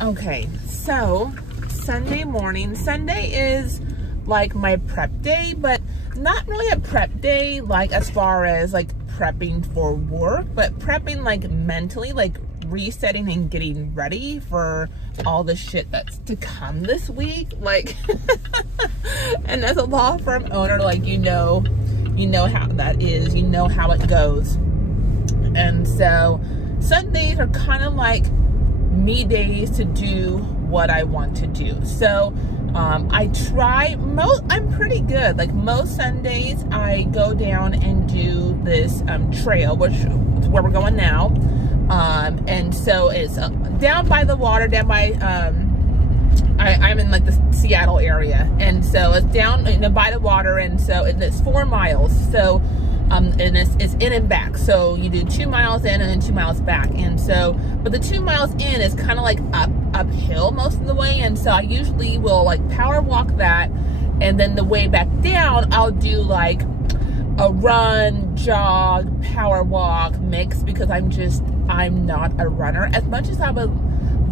Okay, so Sunday morning. Sunday is like my prep day, but not really a prep day like as far as like prepping for work, but prepping like mentally, like resetting and getting ready for all the shit that's to come this week. Like and as a law firm owner, like you know how that is, you know how it goes. And so Sundays are kind of like me days to do what I want to do. So I try, I'm pretty good. Like most Sundays I go down and do this trail, which is where we're going now. And so it's down by the water, down by, I'm in like the Seattle area. And so it's down by the water. And so it's 4 miles. So and it's in and back. So you do 2 miles in and then 2 miles back. And so, but the 2 miles in is kind of like uphill most of the way. And so I usually will like power walk that. And then the way back down, I'll do like a run, jog, power walk mix, because I'm not a runner. As much as I would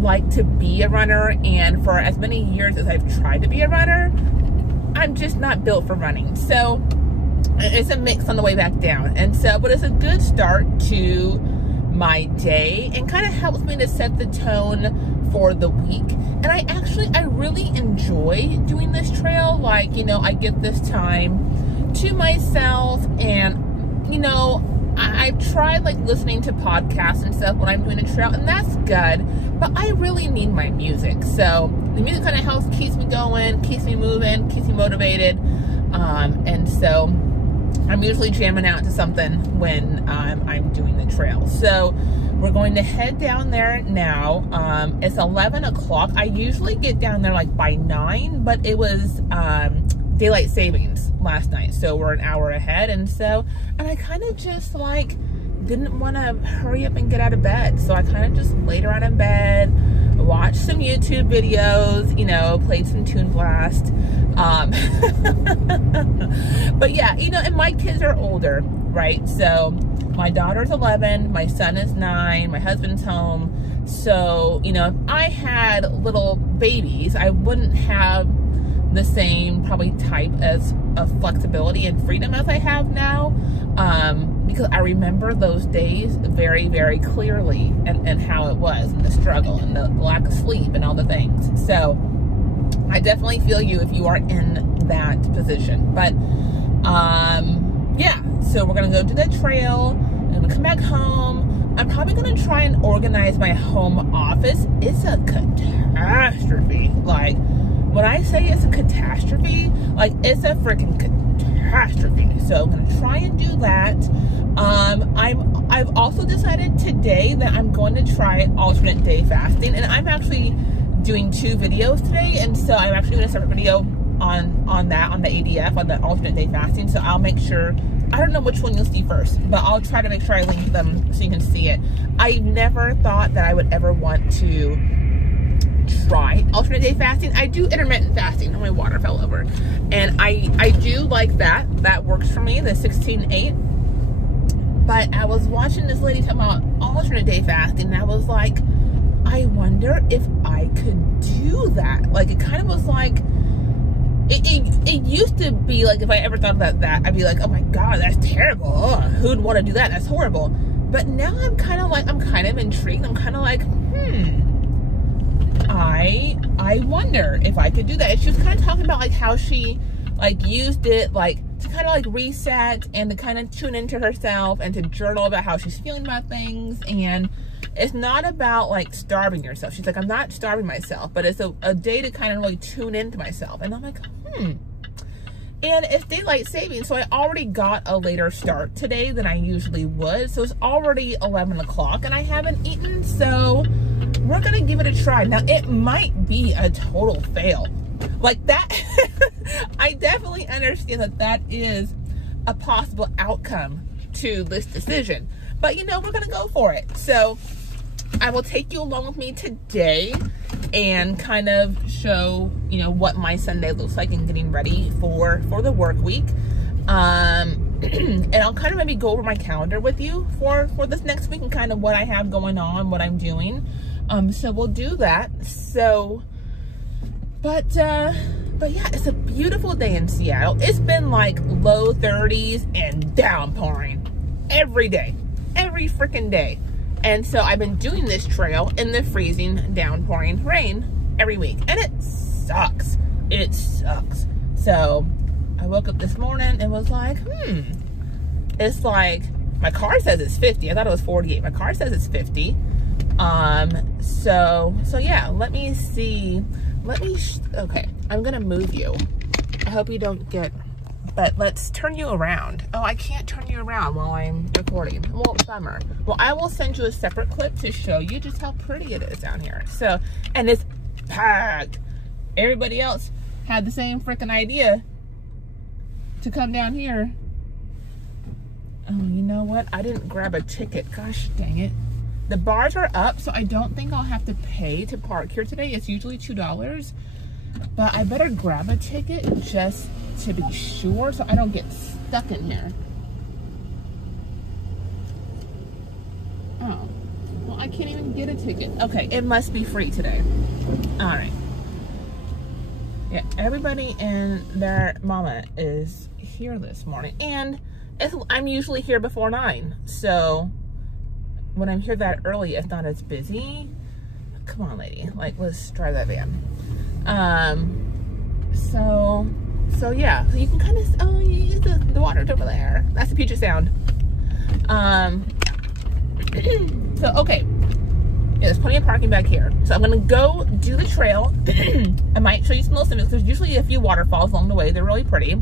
like to be a runner, and for as many years as I've tried to be a runner, I'm just not built for running. So it's a mix on the way back down. And so, but it's a good start to my day and kind of helps me to set the tone for the week. And I really enjoy doing this trail. Like, you know, I get this time to myself, and, you know, I've tried like listening to podcasts and stuff when I'm doing a trail, and that's good, but I really need my music. So the music kind of helps, keeps me going, keeps me moving, keeps me motivated. And so I'm usually jamming out to something when I'm doing the trail. So we're going to head down there now. It's 11 o'clock. I usually get down there like by 9, but it was daylight savings last night, so we're an hour ahead. And I kind of just like didn't want to hurry up and get out of bed, so I kind of just laid around in bed, watched some YouTube videos, you know, played some Toon Blast. But yeah, you know, and my kids are older, right? So my daughter's 11, my son is 9, my husband's home. So, you know, if I had little babies, I wouldn't have the same probably type of flexibility and freedom as I have now, because I remember those days very, very clearly, and how it was, and the struggle and the lack of sleep and all the things. So I definitely feel you if you are in that position. But yeah, so we're gonna go to the trail and we'll come back home. I'm probably gonna try and organize my home office. It's a catastrophe. Like, when I say it's a catastrophe, like it's a freaking catastrophe. So I'm gonna try and do that. I've also decided today that I'm going to try alternate day fasting, and I'm actually doing 2 videos today. And so I'm actually doing a separate video on that, on the ADF, on the alternate day fasting. So I'll make sure, I don't know which one you'll see first, but I'll try to make sure I link them so you can see it. I never thought that I would ever want to try alternate day fasting. I do intermittent fasting. Oh, my water fell over. And I do like that. That works for me, the 16-8. But I was watching this lady talk about alternate day fasting, and I was like, I wonder if I could do that. Like, it kind of was like, it used to be like, if I ever thought about that, I'd be like, oh my God, that's terrible. Oh, who'd want to do that? That's horrible. But now I'm kind of like, I'm kind of intrigued. I'm kind of like, I wonder if I could do that. And she was kind of talking about like how she like used it like to kind of like reset and to kind of tune into herself and to journal about how she's feeling about things. And it's not about like starving yourself. She's like, I'm not starving myself, but it's a day to kind of really tune into myself. And I'm like, And it's daylight savings, so I already got a later start today than I usually would. So it's already 11 o'clock and I haven't eaten, so we're gonna give it a try. Now, it might be a total fail. Like that, I definitely understand that that is a possible outcome to this decision. But, you know, we're gonna go for it. So I will take you along with me today and kind of show, you know, what my Sunday looks like in getting ready for the work week. And I'll kind of maybe go over my calendar with you for this next week and kind of what I have going on, what I'm doing. So we'll do that. So, but yeah, it's a beautiful day in Seattle. It's been like low 30s and downpouring every day, every freaking day. And so I've been doing this trail in the freezing, downpouring rain every week, and it sucks. It sucks. So I woke up this morning and was like, it's like, my car says it's 50. I thought it was 48. My car says it's 50. So yeah, let me see. Okay, I'm gonna move you. I hope you don't get, but let's turn you around. Oh, I can't turn you around while I'm recording. Well, bummer. Well, I will send you a separate clip to show you just how pretty it is down here. So, and it's packed. Everybody else had the same freaking idea to come down here. Oh, you know what? I didn't grab a ticket. Gosh dang it. The bars are up, so I don't think I'll have to pay to park here today. It's usually $2, but I better grab a ticket just to be sure so I don't get stuck in here. Oh, well, I can't even get a ticket. Okay, it must be free today. All right. Yeah, everybody and their mama is here this morning, and I'm usually here before 9, so when I'm here that early, it's not as busy. Come on, lady, like, let's drive that van. So yeah, so you can kind of, oh, the water's over there. That's the Puget Sound. So, okay. Yeah, there's plenty of parking back here. So I'm gonna go do the trail. I might show you some little snippets. There's usually a few waterfalls along the way. They're really pretty.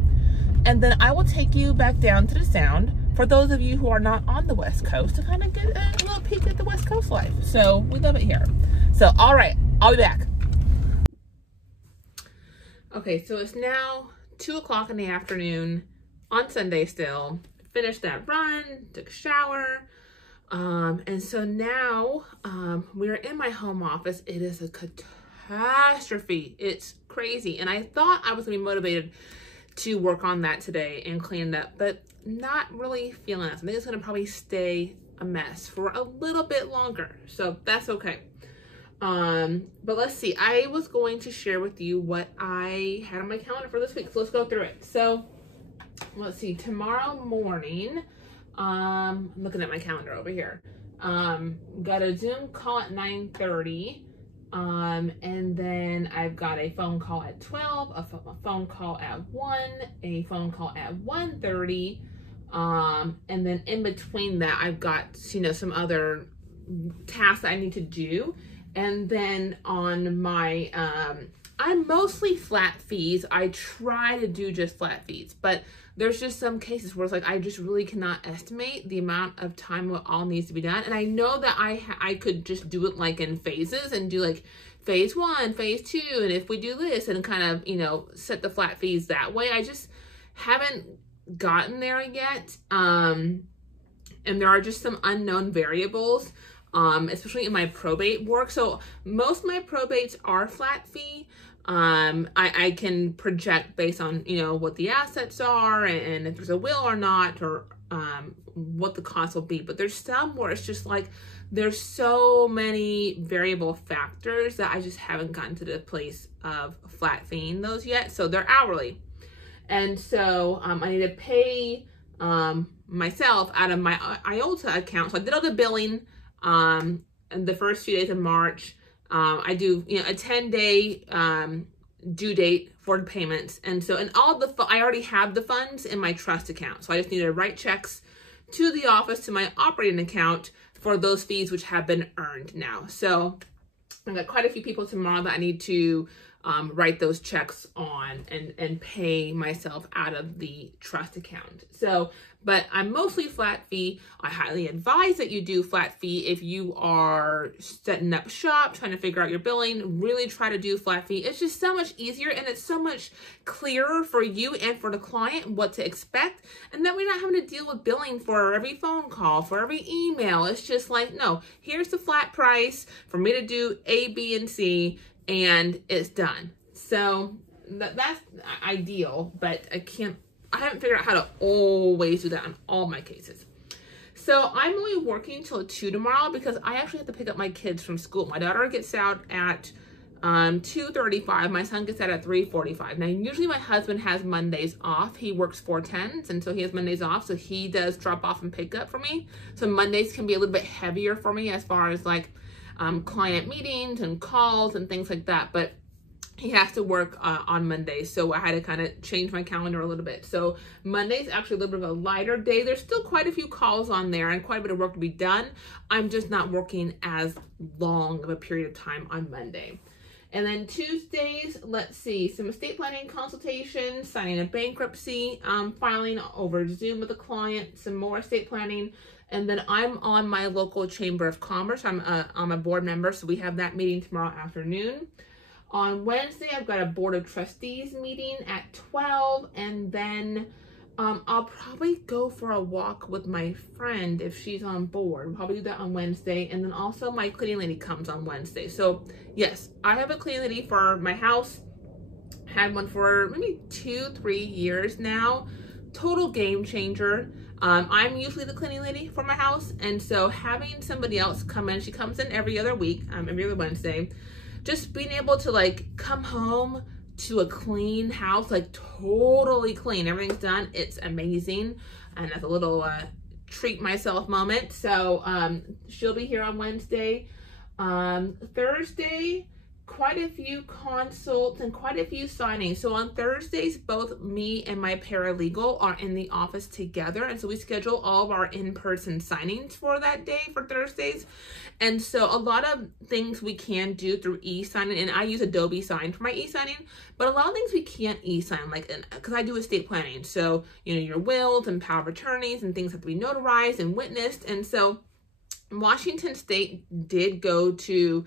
And then I will take you back down to the Sound for those of you who are not on the West Coast to kind of get a little peek at the West Coast life. So we love it here. So, all right, I'll be back. Okay, so it's now 2 o'clock in the afternoon on Sunday still. Finished that run, took a shower. And so now we're in my home office. It is a catastrophe. It's crazy. And I thought I was gonna be motivated to work on that today and clean it up, but not really feeling it. I think it's gonna probably stay a mess for a little bit longer. So that's okay. But let's see, I was going to share with you what I had on my calendar for this week. So let's go through it. So let's see, tomorrow morning, I'm looking at my calendar over here. Got a Zoom call at 9:30. And then I've got a phone call at 12, a phone call at 1, a phone call at 1:30. And then in between that, I've got, some other tasks that I need to do. And then on my, I'm mostly flat fees. I try to do just flat fees, but there's just some cases where it's like, I just really cannot estimate the amount of time what all needs to be done. And I know that I could just do it like in phases and do like phase 1, phase 2. And if we do this and kind of, set the flat fees that way, I just haven't gotten there yet. And there are just some unknown variables, especially in my probate work. So most of my probates are flat fee. I can project based on, what the assets are and if there's a will or not, or what the cost will be. But there's some where it's just like, there's so many variable factors that I just haven't gotten to the place of flat feeing those yet. So they're hourly. And so I need to pay myself out of my IOTA account. So I did all the billing in the first few days of March. I do, a 10-day due date for the payments. And so, I already have the funds in my trust account. So I just need to write checks to the office, to my operating account for those fees, which have been earned now. So I've got quite a few people tomorrow that I need to write those checks on and pay myself out of the trust account. So, but I'm mostly flat fee. I highly advise that you do flat fee if you are setting up shop, trying to figure out your billing. Really try to do flat fee. It's just so much easier and it's so much clearer for you and for the client what to expect. And then we're not having to deal with billing for every phone call, for every email. It's just like, no, here's the flat price for me to do A, B, and C, and it's done. So that's ideal, but I haven't figured out how to always do that on all my cases. So I'm only working till 2 tomorrow because I actually have to pick up my kids from school. My daughter gets out at 2:35. My son gets out at 3:45. Now, usually my husband has Mondays off. He works 4/10s, and so he has Mondays off. So he does drop off and pick up for me. So Mondays can be a little bit heavier for me as far as like client meetings and calls and things like that. But he has to work on Mondays, so I had to kind of change my calendar a little bit. So Monday's actually a little bit of a lighter day. There's still quite a few calls on there and quite a bit of work to be done. I'm just not working as long of a period of time on Monday. And then Tuesdays, let's see, some estate planning consultations, signing a bankruptcy, filing over Zoom with a client, some more estate planning. And then I'm on my local Chamber of Commerce. I'm a board member, so we have that meeting tomorrow afternoon. On Wednesday, I've got a Board of Trustees meeting at 12, and then I'll probably go for a walk with my friend if she's on board. We'll probably do that on Wednesday, and then also my cleaning lady comes on Wednesday. So yes, I have a cleaning lady for my house. Had one for maybe 2-3 years now. Total game changer. I'm usually the cleaning lady for my house, and so having somebody else come in, she comes in every other week, every other Wednesday. Just being able to like come home to a clean house, like totally clean, everything's done, it's amazing. And that's a little treat myself moment. So she'll be here on Wednesday. Thursday, quite a few consults and quite a few signings. So on Thursdays, both me and my paralegal are in the office together. And so we schedule all of our in-person signings for that day for Thursdays. And so a lot of things we can do through e-signing, and I use Adobe Sign for my e-signing, but a lot of things we can't e-sign, like, because I do estate planning. So, you know, your wills and power of attorneys and things have to be notarized and witnessed. And so Washington State did go to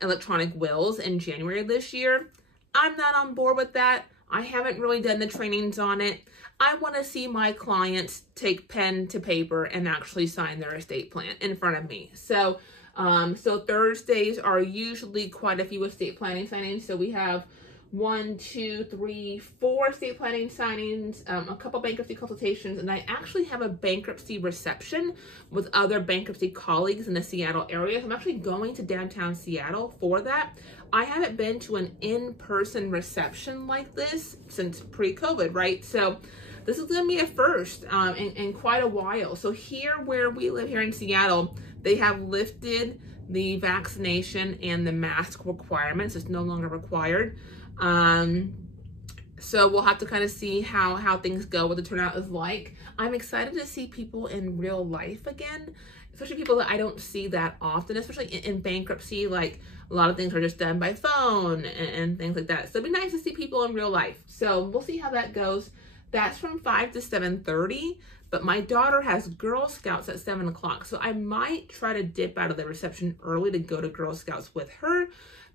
electronic wills in January of this year. I'm not on board with that. I haven't really done the trainings on it. I want to see my clients take pen to paper and actually sign their estate plan in front of me. So, so Thursdays are usually quite a few estate planning signings. So we have 1, 2, 3, 4 estate planning signings, a couple bankruptcy consultations, and I actually have a bankruptcy reception with other bankruptcy colleagues in the Seattle area. So I'm actually going to downtown Seattle for that. I haven't been to an in-person reception like this since pre-COVID, right? So this is going to be a first in quite a while. So here where we live here in Seattle, they have lifted the vaccination and the mask requirements. It's no longer required. So we'll have to kind of see how things go, what the turnout is like. I'm excited to see people in real life again, especially people that I don't see that often, especially in bankruptcy. Like a lot of things are just done by phone and things like that. So it'd be nice to see people in real life. So we'll see how that goes. That's from 5 to 7:30, but my daughter has Girl Scouts at 7 o'clock. So I might try to dip out of the reception early to go to Girl Scouts with her,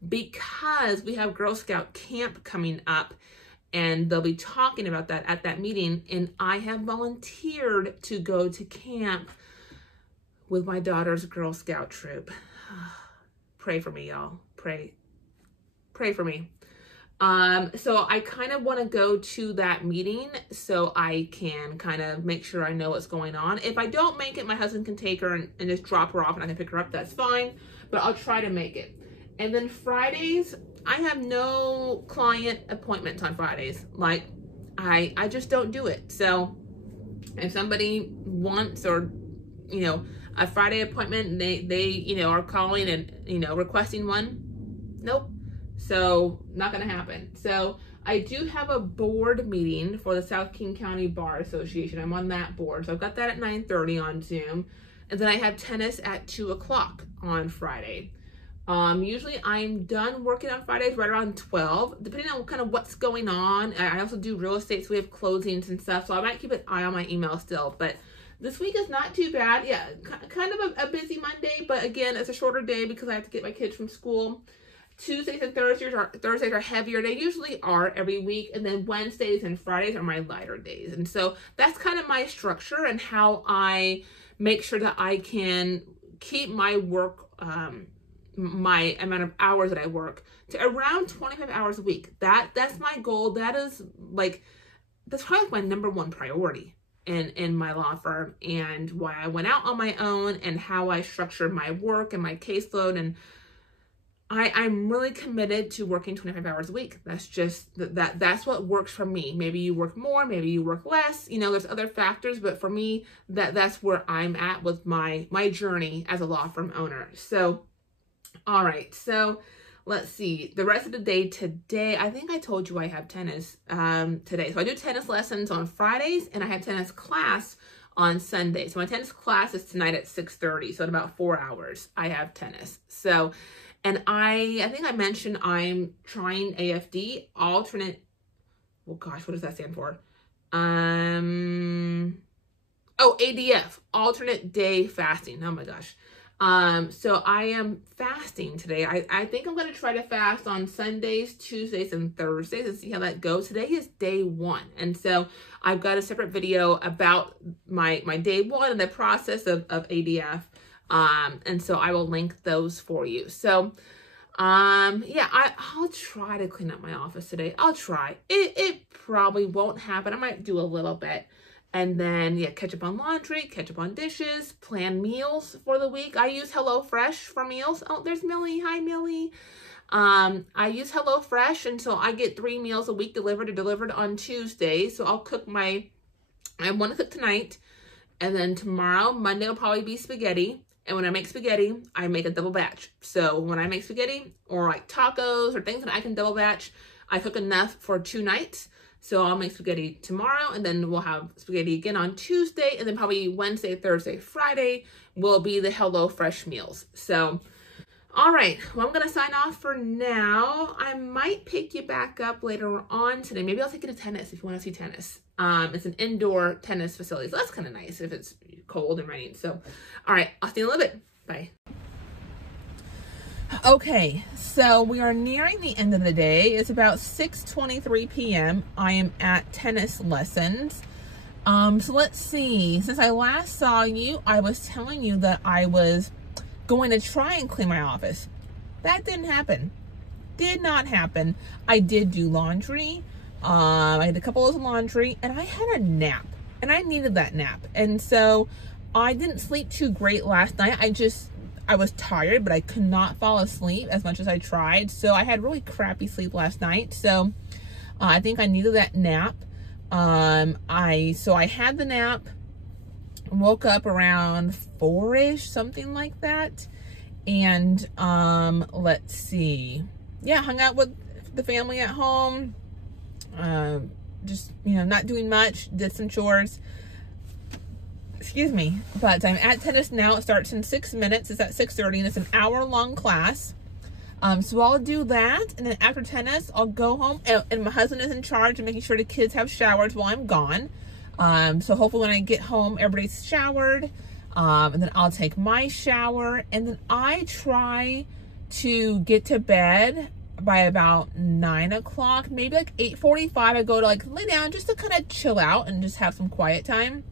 because we have Girl Scout camp coming up and they'll be talking about that at that meeting. And I have volunteered to go to camp with my daughter's Girl Scout troop. Pray for me, y'all. Pray for me. So I kind of want to go to that meeting so I can kind of make sure I know what's going on. If I don't make it, my husband can take her and just drop her off and I can pick her up. That's fine, but I'll try to make it. And then Fridays, I have no client appointments on Fridays. Like, I just don't do it. So if somebody wants, or, you know, a Friday appointment, they you know, are calling and, you know, requesting one, nope. So not going to happen. So I do have a board meeting for the South King County Bar Association. I'm on that board. So I've got that at 9:30 on Zoom. And then I have tennis at 2 o'clock on Friday. Usually I'm done working on Fridays right around 12, depending on kind of what's going on. I also do real estate, so we have closings and stuff. So I might keep an eye on my email still, but this week is not too bad. Yeah, kind of a busy Monday, but again, it's a shorter day because I have to get my kids from school. Tuesdays and Thursdays are heavier. They usually are every week. And then Wednesdays and Fridays are my lighter days. And so that's kind of my structure and how I make sure that I can keep my work, my amount of hours that I work to around 25 hours a week. That's my goal. That is like, that's probably my number one priority in my law firm, and why I went out on my own, and how I structured my work and my caseload. And I'm really committed to working 25 hours a week. That's just, that's what works for me. Maybe you work more, maybe you work less, you know, there's other factors, but for me, that's where I'm at with my journey as a law firm owner. So, all right, so let's see, the rest of the day today, I think I told you I have tennis today. So I do tennis lessons on Fridays, and I have tennis class on Sunday. So my tennis class is tonight at 6:30. So in about 4 hours, I have tennis. So, and I think I mentioned I'm trying AFD, alternate, oh gosh, what does that stand for? ADF, Alternate Day Fasting. Oh my gosh. So I am fasting today. I think I'm going to try to fast on Sundays, Tuesdays, and Thursdays and see how that goes. Today is day 1. And so I've got a separate video about my day 1 and the process of ADF. And so I will link those for you. So, yeah, I'll try to clean up my office today. I'll try. It probably won't happen. I might do a little bit. And then, yeah, catch up on laundry, catch up on dishes, plan meals for the week. I use HelloFresh for meals. Oh, there's Millie. Hi, Millie. I use HelloFresh, and so I get 3 meals a week delivered on Tuesday. So I'll cook I want to cook tonight. And then tomorrow, Monday, will probably be spaghetti. And when I make spaghetti, I make a double batch. So when I make spaghetti or like tacos or things that I can double batch, I cook enough for 2 nights. So I'll make spaghetti tomorrow, and then we'll have spaghetti again on Tuesday, and then probably Wednesday, Thursday, Friday will be the HelloFresh meals. So, all right, well, I'm going to sign off for now. I might pick you back up later on today. Maybe I'll take you to tennis if you want to see tennis. It's an indoor tennis facility, so that's kind of nice if it's cold and raining. So, all right, I'll see you in a little bit. Bye. Okay, so we are nearing the end of the day. It's about 6:23 p.m. I am at tennis lessons. So let's see. Since I last saw you, I was telling you that I was going to try and clean my office. That didn't happen. Did not happen. I did do laundry. I did a couple of laundry, and I had a nap, and I needed that nap. And so I didn't sleep too great last night. I was tired, but I could not fall asleep as much as I tried. So I had really crappy sleep last night. So I think I needed that nap. So I had the nap, woke up around 4-ish, something like that. And let's see. Yeah, hung out with the family at home. Just, not doing much, did some chores. Excuse me, but I'm at tennis now. It starts in 6 minutes. It's at 6:30, and it's an hour-long class. So I'll do that, and then after tennis, I'll go home, and my husband is in charge of making sure the kids have showers while I'm gone. So hopefully when I get home, everybody's showered, and then I'll take my shower, and then I try to get to bed by about 9 o'clock, maybe like 8:45. I go to lay down just to kind of chill out and just have some quiet time.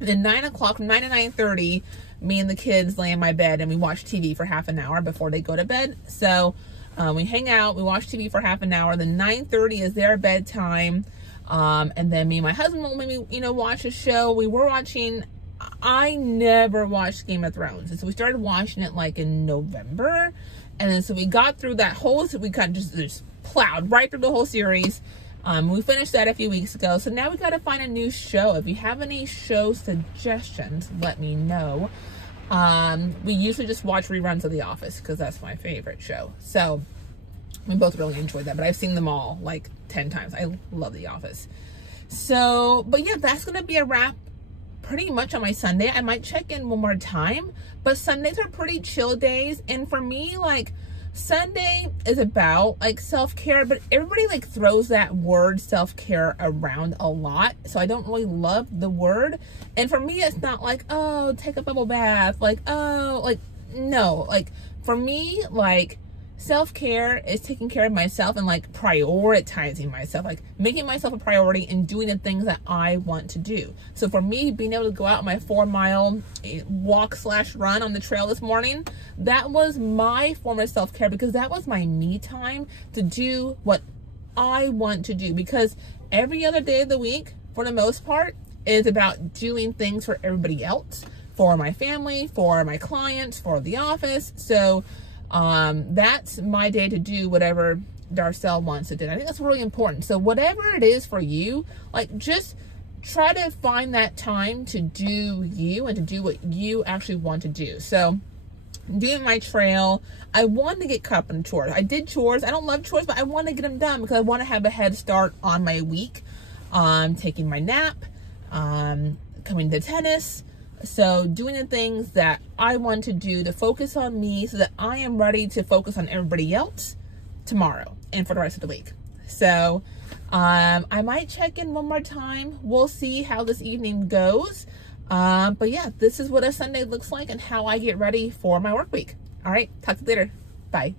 And then 9 o'clock, from 9 to 9:30, me and the kids lay in my bed and we watch TV for half an hour before they go to bed. So we hang out, we watch TV for half an hour. Then 9:30 is their bedtime. And then me and my husband will maybe, watch a show. We were watching, I never watched Game of Thrones. And so we started watching it in November. And then so we got through that whole, we kind of just plowed right through the whole series. We finished that a few weeks ago, so now we got to find a new show. If you have any show suggestions, let me know. We usually just watch reruns of The Office because that's my favorite show. So we both really enjoyed that, but I've seen them all 10 times. I love The Office. So, but yeah, that's going to be a wrap pretty much on my Sunday. I might check in one more time, but Sundays are pretty chill days. And for me, Sunday is about self-care, but everybody throws that word self-care around a lot. So I don't really love the word. And for me, it's not oh, take a bubble bath. No, for me, self-care is taking care of myself and prioritizing myself, making myself a priority and doing the things that I want to do. So for me, being able to go out on my 4-mile walk/run on the trail this morning, that was my form of self-care because that was my me time to do what I want to do. Because every other day of the week, for the most part, is about doing things for everybody else, for my family, for my clients, for the office. So that's my day to do whatever Darcel wants to do. I think that's really important. So whatever it is for you, like, just try to find that time to do you and to do what you actually want to do. So doing my trail, I want to get caught up in chores. I did chores. I don't love chores, but I want to get them done because I want to have a head start on my week. Taking my nap, coming to tennis. So doing the things that I want to do to focus on me so that I am ready to focus on everybody else tomorrow and for the rest of the week. So I might check in one more time. We'll see how this evening goes. But yeah, this is what a Sunday looks like and how I get ready for my work week. All right, talk to you later. Bye.